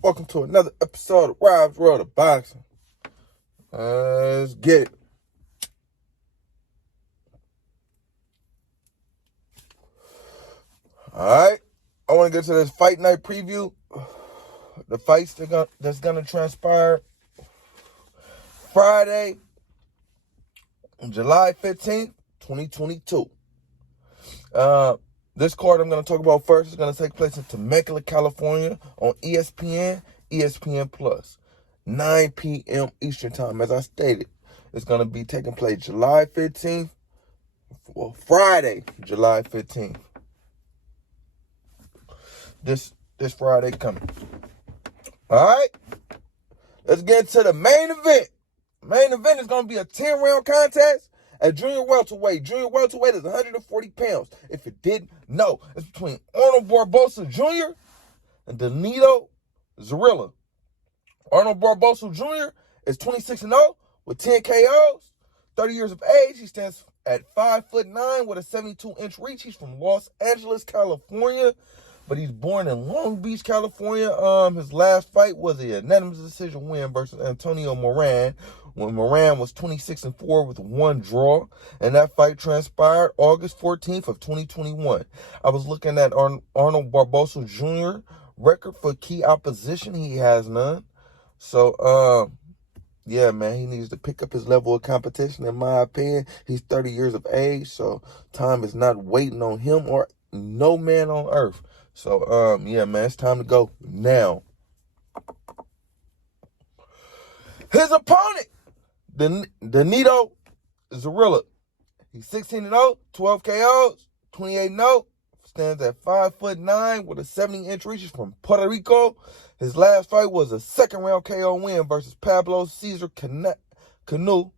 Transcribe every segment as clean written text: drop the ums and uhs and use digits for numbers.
Welcome to another episode of Rob's World of Boxing. Let's get it. Alright, I want to get to this fight night preview. The fights that's going to transpire Friday, July 15th, 2022. This card I'm going to talk about first is going to take place in Tamecula, California on ESPN, ESPN Plus, 9 p.m. Eastern Time. As I stated, it's going to be taking place July 15th, well, Friday, July 15th. This Friday coming. All right, let's get to the main event. Main event is going to be a 10-round contest at junior welterweight. Junior welterweight is 140 pounds. If you didn't know, it's between Arnold Barboza Jr. and Danielito Zorrilla. Arnold Barboza Jr. is 26-0 with 10 KOs, 30 years of age. He stands at 5'9" with a 72-inch reach. He's from Los Angeles, California, but he's born in Long Beach, California. His last fight was a unanimous decision win versus Antonio Moran, when Moran was 26-4 with one draw, and that fight transpired August 14th of 2021. I was looking at Arnold Barboza Jr. record for key opposition. He has none. So, yeah, man, he needs to pick up his level of competition, in my opinion. He's 30 years of age, so time is not waiting on him or no man on earth. So, yeah, man, it's time to go now. His opponent, Danielito Zorrilla. He's 16-0, 12 KOs, 28-0. Stands at 5'9" with a 70-inch reach. He's from Puerto Rico. His last fight was a second-round KO win versus Pablo Cesar Canu,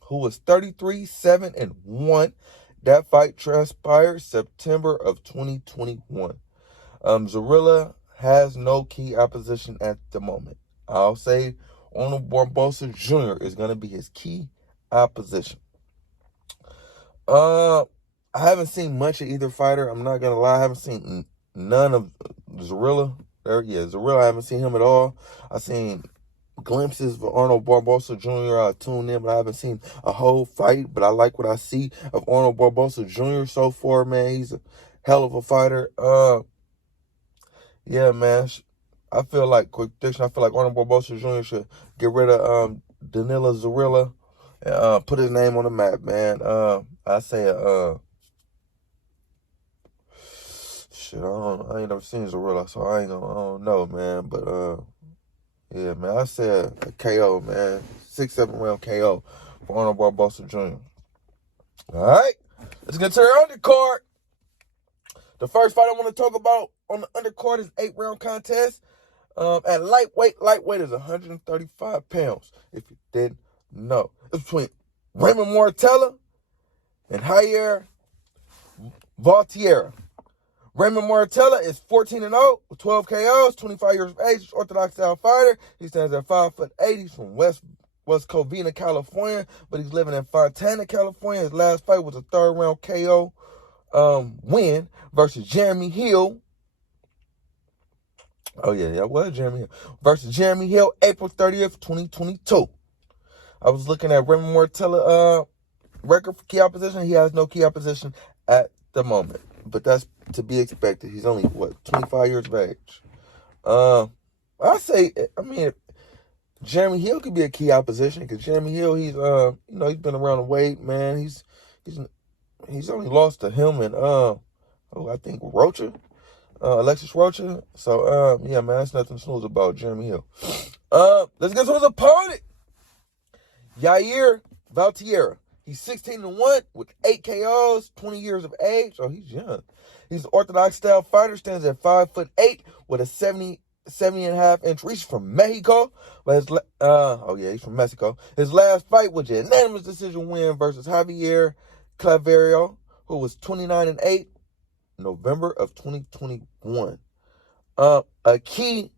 who was 33-7-1. That fight transpired September of 2021. Zorrilla has no key opposition at the moment. I'll say Arnold Barboza Jr. is going to be his key opposition. I haven't seen much of either fighter. I'm not going to lie. I haven't seen none of Zorrilla. Zorrilla, I haven't seen him at all. I've seen glimpses of Arnold Barboza Jr. I tuned in, but I haven't seen a whole fight. But I like what I see of Arnold Barboza Jr. so far, man. He's a hell of a fighter. Yeah, man. I feel like, quick prediction, I feel like Arnold Barboza Jr. should get rid of Danilo Zorrilla and put his name on the map, man. I say, shit, I ain't never seen Zorrilla, so I don't know, man. But, yeah, man, I said a KO, man. 6-7 round KO for Arnold Barboza Jr. All right, let's get to the undercard. The first fight I want to talk about on the undercard is 8-round contest. At lightweight is 135 pounds, if you didn't know. It's between Raymond Martella and Javier Fortuna. Raymond Martella is 14-0 with 12 KOs, 25 years of age. He's Orthodox style fighter. He stands at 5'8". He's from West Covina, California, but he's living in Fontana, California. His last fight was a third-round KO win versus Jeremy Hill. Oh, yeah, that was Jeremy Hill. Versus Jeremy Hill, April 30th, 2022. I was looking at Raymond Martella record for key opposition. He has no key opposition at the moment, but that's to be expected. He's only, 25 years of age. Jeremy Hill could be a key opposition because Jeremy Hill, he's he's been around the weight, man. He's only lost to him and I think Rocha, Alexis Rocha. So yeah, man, that's nothing to snooze about Jeremy Hill. Let's get to his opponent, Javier Fortuna. He's 16-1 with 8 KOs, 20 years of age. Oh, he's young. He's an Orthodox style fighter, stands at 5'8" with a 70.5-inch reach from Mexico. But he's from Mexico. His last fight was a unanimous decision win versus Javier Claverio, who was 29-8, November of 2021. A key,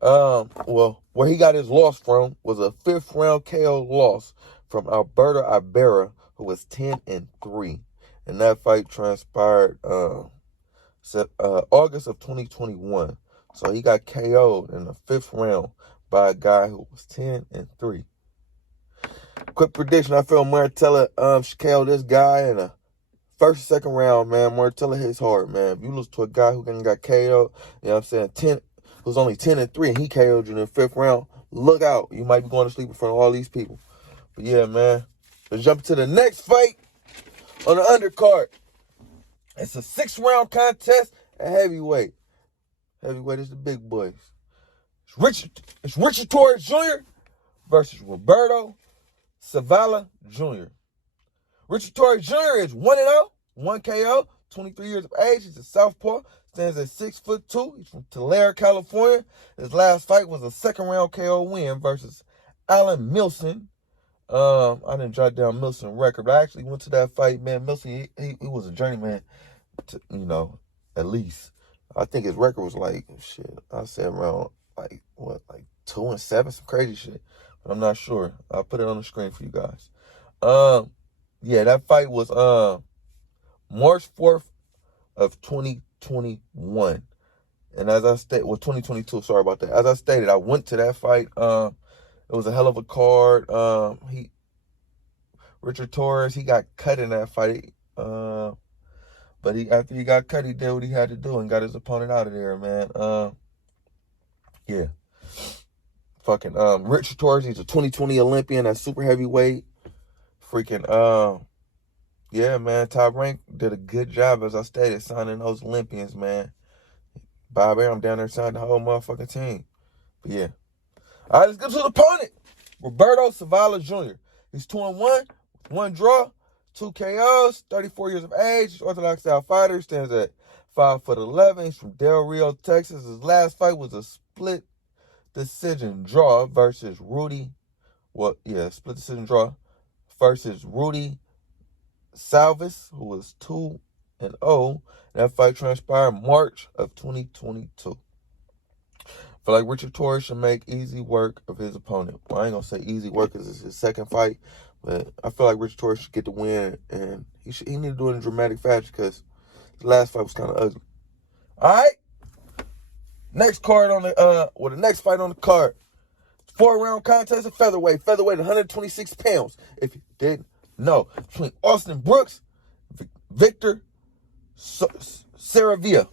where he got his loss from was a 5th round KO loss from Alberto Ibarra, who was 10-3. And that fight transpired August of 2021. So he got KO'd in the 5th round by a guy who was 10-3. Quick prediction, I feel Martella should KO this guy in the 1st or 2nd round, man. Martella hits hard, man. If you lose to a guy who got KO'd, you know what I'm saying, who's only 10-3 and he KO'd you in the 5th round, look out. You might be going to sleep in front of all these people. But yeah, man. Let's jump to the next fight on the undercard. It's a 6-round contest at heavyweight. Heavyweight is the big boys. It's Richard Torres Jr. versus Roberto Savala Jr. Richard Torres Jr. is 1-0, 1 KO, 23 years of age. He's a southpaw, stands at 6'2". He's from Tulare, California. His last fight was a 2nd-round KO win versus Alan Milson. I didn't jot down Milson's record, but I actually went to that fight, man. Milson, he was a journeyman, at least. I think his record was I said around, 2-7, some crazy shit. But I'm not sure. I'll put it on the screen for you guys. Yeah, that fight was March 4th of 2021. And as I stated, 2022, sorry about that. As I stated, I went to that fight. It was a hell of a card. Richard Torres, he got cut in that fight. But after he got cut, he did what he had to do and got his opponent out of there, man. Yeah. Fucking Richard Torres, he's a 2020 Olympian at super heavyweight. Yeah, man, Top Rank did a good job, as I stated, signing those Olympians, man. Bob Arum down there signed the whole motherfucking team. But yeah. All right, let's get to the opponent. Roberto Savala Jr. He's 2-1, 1 draw, 2 KOs, 34 years of age. He's Orthodox style fighter, stands at 5'11". He's from Del Rio, Texas. His last fight was a split decision draw versus split decision draw versus Rudy Salvis, who was 2-0. That fight transpired March of 2022. I feel like Richard Torres should make easy work of his opponent. Well, I ain't going to say easy work because it's his 2nd fight, but I feel like Richard Torres should get the win, and he need to do it in a dramatic fashion because his last fight was kind of ugly. All right? Next card on the next fight on the card. 4-round contest of featherweight 126 pounds. If you didn't know, between Austin Brooks, Victor Saravia.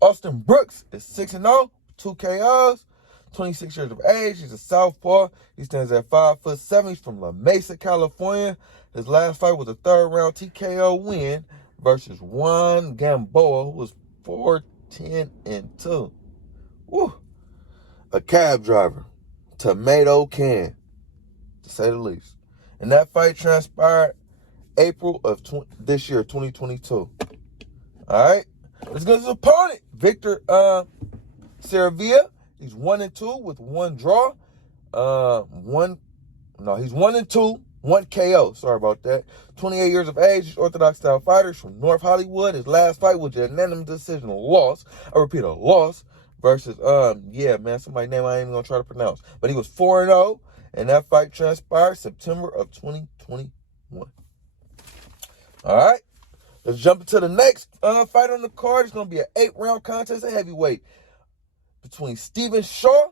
Austin Brooks is 6-0, 2 KOs, 26 years of age. He's a southpaw. He stands at 5'7". He's from La Mesa, California. His last fight was a 3rd-round TKO win versus Juan Gamboa, who was 4-10-2. Woo. A cab driver. Tomato can, to say the least. And that fight transpired April of this year, 2022. All right? Let's go to his opponent, Victor Saravia. He's 1-2 with 1 draw. He's 1-2, 1 KO. Sorry about that. 28 years of age. He's Orthodox style fighter. He's from North Hollywood. His last fight was a unanimous decision loss. I repeat, a loss versus somebody's name I ain't even gonna try to pronounce. But he was 4-0, and that fight transpired September of 2021. All right. Let's jump into the next fight on the card. It's going to be an 8-round contest at heavyweight between Stephen Shaw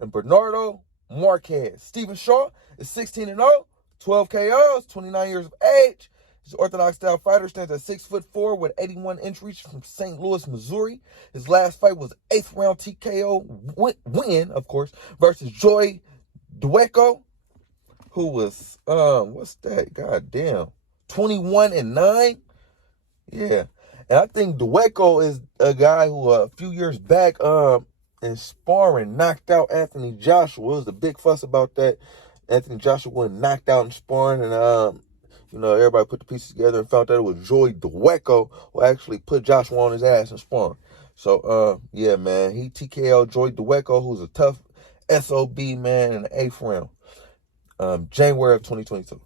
and Bernardo Marquez. Stephen Shaw is 16-0, 12 KOs, 29 years of age. He's an Orthodox style fighter, stands at 6'4" with 81 inches from St. Louis, Missouri. His last fight was an 8th-round TKO win, of course, versus Joy Dueco, who was, 21-9. Yeah. And I think Dueco is a guy who a few years back in sparring knocked out Anthony Joshua. It was a big fuss about that. Anthony Joshua went knocked out in sparring, and everybody put the pieces together and found out it was Joy Dueco who actually put Joshua on his ass in sparring. So he TKO'd Joy Dueco, who's a tough SOB, man, in the 8th round. January of 2022.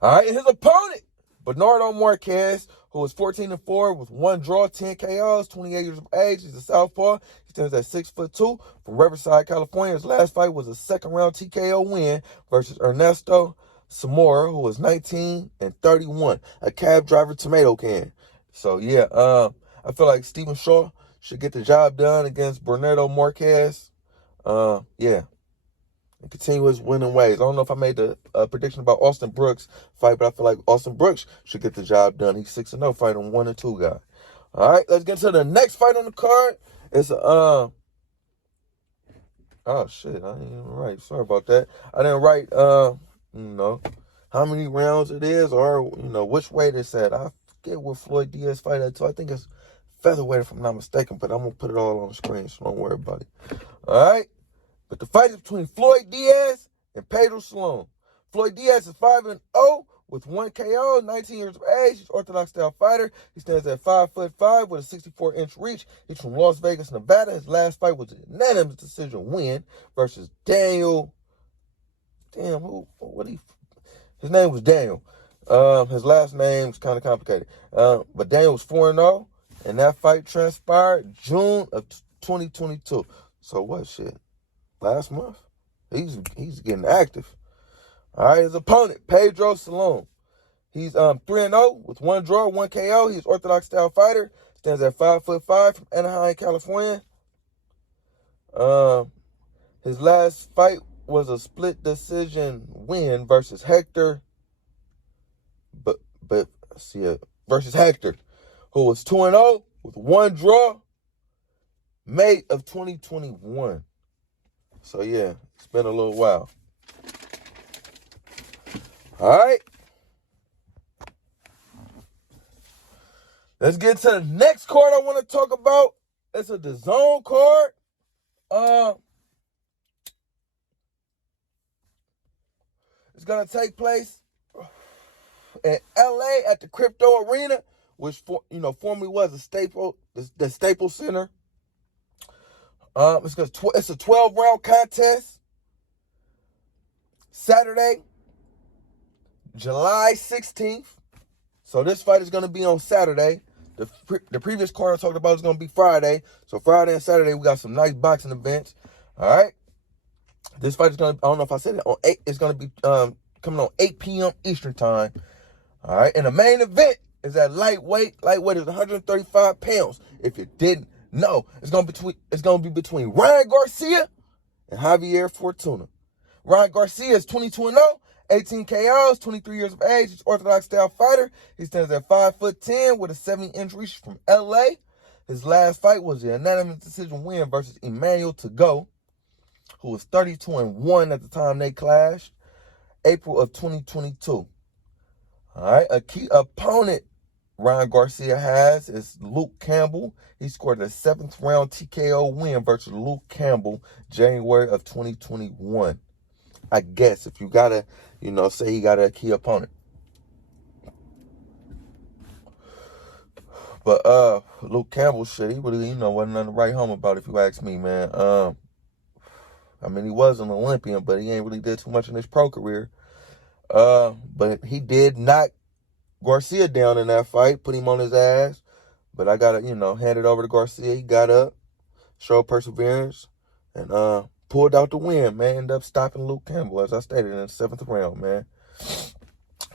All right, and his opponent, Bernardo Marquez, who was 14-4 with 1 draw, 10 KOs, 28 years of age. He's a southpaw. He stands at 6'2" from Riverside, California. His last fight was a 2nd-round TKO win versus Ernesto Zamora, who was 19-31, a cab driver tomato can. So, I feel like Stephen Shaw should get the job done against Bernardo Marquez. Yeah. And continue his winning ways. I don't know if I made the prediction about Austin Brooks fight, but I feel like Austin Brooks should get the job done. He's 6-0 fighting 1-2 guy. All right, let's get to the next fight on the card. It's oh shit, I didn't even write. Sorry about that. I didn't write how many rounds it is, or which weight it's at. I forget what Floyd Diaz fight at. So I think it's featherweight if I'm not mistaken, but I'm gonna put it all on the screen, so don't worry about it. All right. But the fight is between Floyd Diaz and Pedro Salom. Floyd Diaz is 5-0 with 1 KO, 19 years of age. He's an orthodox style fighter. He stands at 5'5" with a 64-inch reach. He's from Las Vegas, Nevada. His last fight was a unanimous decision win versus Daniel. His name was Daniel. His last name's kind of complicated. But Daniel was 4-0, and that fight transpired June of 2022. So what shit? Last month? He's getting active. All right, his opponent, Pedro Salom. He's 3-0 with 1 draw, 1 KO. He's orthodox style fighter. Stands at 5'5" from Anaheim, California. His last fight was a split decision win versus Hector. Versus Hector, who was 2-0 with 1 draw, May of 2021. So yeah, it's been a little while. All right. Let's get to the next card I want to talk about. It's a Dazn card. It's gonna take place in LA at the Crypto Arena, which formerly was the Staples Center. It's a 12-round contest. Saturday, July 16th. So this fight is going to be on Saturday. The previous card I talked about is going to be Friday. So Friday and Saturday, we got some nice boxing events. All right. This fight is going to, I don't know if I said it, on 8. It's going to be coming on 8 p.m. Eastern time. All right. And the main event is at lightweight. Lightweight is 135 pounds. If you didn't know, it's going to be between Ryan Garcia and Javier Fortuna. Ryan Garcia is 22-0, 18 KOs, 23 years of age. He's an orthodox style fighter. He stands at 5'10" with a 70-inch reach from LA. His last fight was a unanimous decision win versus Emmanuel Tagoe, who was 32-1 at the time they clashed, April of 2022. All right, a key opponent Ryan Garcia has is Luke Campbell. He scored a 7th round TKO win versus Luke Campbell, January of 2021. I guess if you gotta, say he got a key opponent. But Luke Campbell shit, he really, wasn't nothing to write home about if you ask me, man. I mean, he was an Olympian, but he ain't really did too much in his pro career. But he did knock Garcia down in that fight, put him on his ass. But I gotta, hand it over to Garcia. He got up, showed perseverance, and pulled out the win, man. Ended up stopping Luke Campbell, as I stated, in the 7th round, man.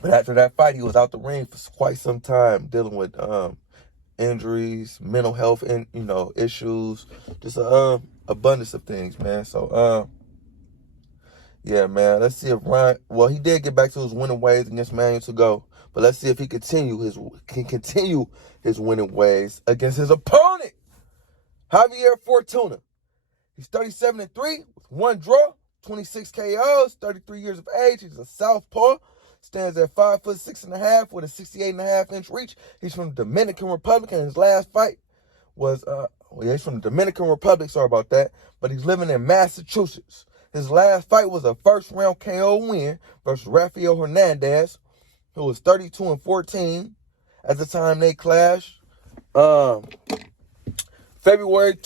But after that fight, he was out the ring for quite some time, dealing with injuries, mental health, and issues, just abundance of things, man. So yeah, man. Let's see if Ryan. Well, he did get back to his winning ways against Emmanuel Tagoe, but let's see if he can continue his winning ways against his opponent, Javier Fortuna. He's 37-3 with 1 draw, 26 KOs, 33 years of age. He's a southpaw. Stands at 5'6.5" with a 68.5-inch reach. He's from the Dominican Republic, and his last fight was he's from the Dominican Republic. Sorry about that, but he's living in Massachusetts. His last fight was a 1st-round KO win versus Rafael Hernandez, who was 32-14 at the time they clashed. February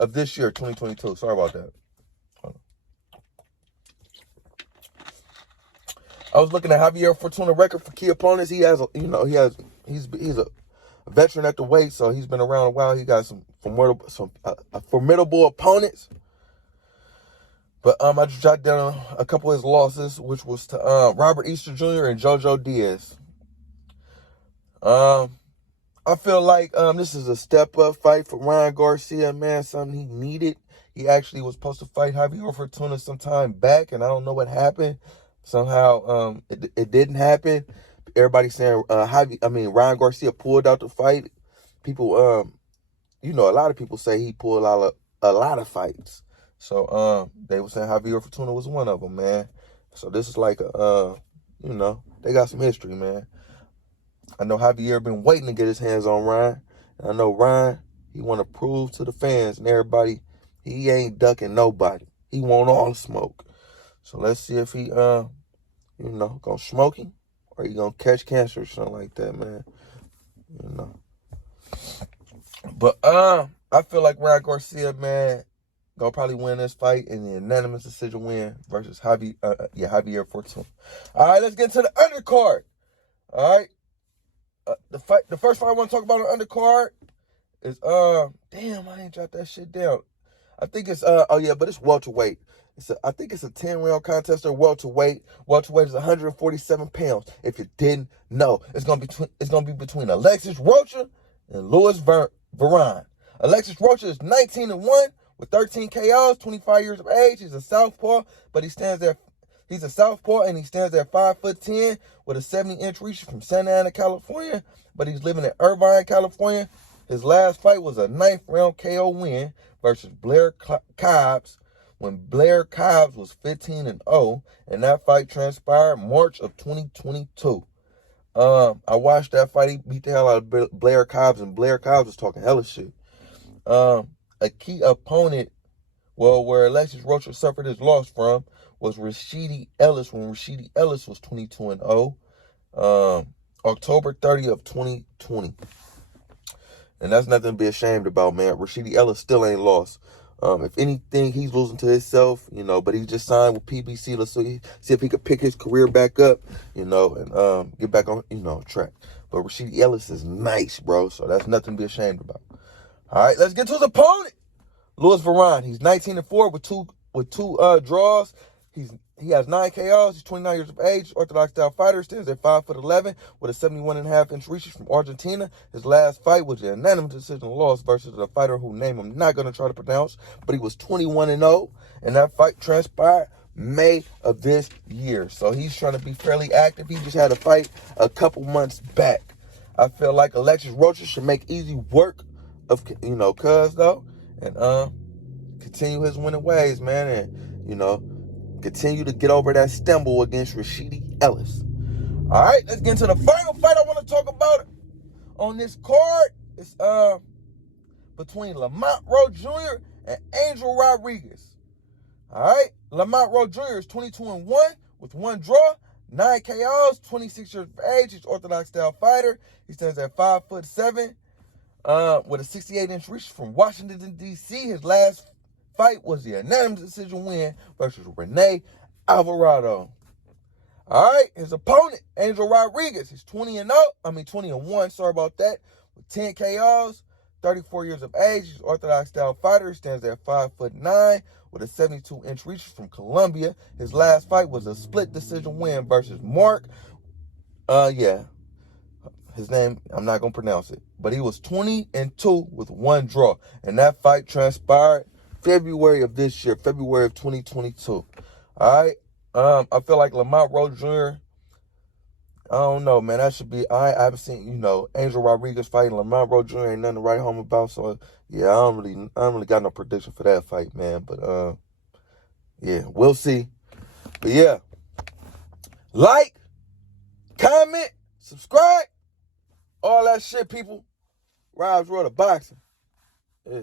of this year, 2022. Sorry about that. I was looking at Javier Fortuna record for key opponents. He has, he's a veteran at the weight, so he's been around a while. He got some formidable opponents. But I just jotted down a couple of his losses, which was to Robert Easter Jr. and JoJo Diaz. I feel like this is a step-up fight for Ryan Garcia, man. Something he needed. He actually was supposed to fight Javier Fortuna some time back, and I don't know what happened. Somehow it didn't happen. Everybody saying Ryan Garcia pulled out the fight. People, a lot of people say he pulled out a lot of fights. So they were saying Javier Fortuna was one of them, man. So this is like they got some history, man. I know Javier been waiting to get his hands on Ryan. And I know Ryan, he want to prove to the fans and everybody he ain't ducking nobody. He want all the smoke. So let's see if he, gonna smoke him or he gonna catch cancer or something like that, man. But I feel like Ryan Garcia, man, gonna probably win this fight in the unanimous decision win versus Javier Fortuna. All right, let's get to the undercard. All right. The first fight I want to talk about on the undercard is damn, I ain't jot that shit down. I think it's but it's welterweight. I think it's a 10-round contest or welterweight. Welterweight is 147 pounds. If you didn't know, it's gonna be between Alexis Rocha and Luis Varane. Alexis Rocha is 19-1 with 13 KOs, 25 years of age. He's a southpaw, but he's a southpaw and he stands at 5'10" with a 70-inch reach from Santa Ana, California, but he's living in Irvine, California. His last fight was a 9th-round KO win versus Blair Cobbs when Blair Cobbs was 15-0, and that fight transpired March of 2022. I watched that fight. He beat the hell out of Blair Cobbs, and Blair Cobbs was talking hella shit. A key opponent, where Alexis Rocha suffered his loss from, was Rashidi Ellis when Rashidi Ellis was 22-0, October 30th of 2020. And that's nothing to be ashamed about, man. Rashidi Ellis still ain't lost. If anything, he's losing to himself, but he just signed with PBC. Let's see if he could pick his career back up, and get back on, track. But Rashidi Ellis is nice, bro. So that's nothing to be ashamed about. All right, let's get to his opponent. Luis Varane. He's 19-4 with two draws. He has 9 KOs. He's 29 years of age. Orthodox style fighter. Stands at 5'11" with a 71.5-inch reach from Argentina. His last fight was a unanimous decision loss versus a fighter whose name I'm not going to try to pronounce, but he was 21-0, and that fight transpired May of this year. So he's trying to be fairly active. He just had a fight a couple months back. I feel like Alexis Rocha should make easy work of Cuz though, and continue his winning ways, man, and continue to get over that stumble against Rashidi Ellis. All right, let's get into the final fight I want to talk about on this card. It's between Lamont Rowe Jr. and Angel Rodriguez. All right, Lamont Rowe Jr. is 22-1 with 1 draw, 9 KOs, 26 years of age. He's Orthodox style fighter. He stands at 5'7", with a 68-inch reach from Washington, D.C. His last fight was the unanimous decision win versus Rene Alvarado. All right, his opponent, Angel Rodriguez, he's 20-1, sorry about that, with 10 KOs, 34 years of age. He's Orthodox style fighter. He stands at 5'9" with a 72-inch reach from Colombia. His last fight was a split decision win versus Mark. His name, I'm not going to pronounce it, but he was 20-2 with 1 draw, and that fight transpired February of this year, February of 2022. All right. I feel like Lamont Rowe Jr., I don't know, man. That should be, I haven't seen, Angel Rodriguez fighting Lamont Rowe Jr. ain't nothing to write home about. So, yeah, I don't really got no prediction for that fight, man. But, yeah, we'll see. But, yeah, like, comment, subscribe, all that shit, people. Rob's World of Boxing. Yeah.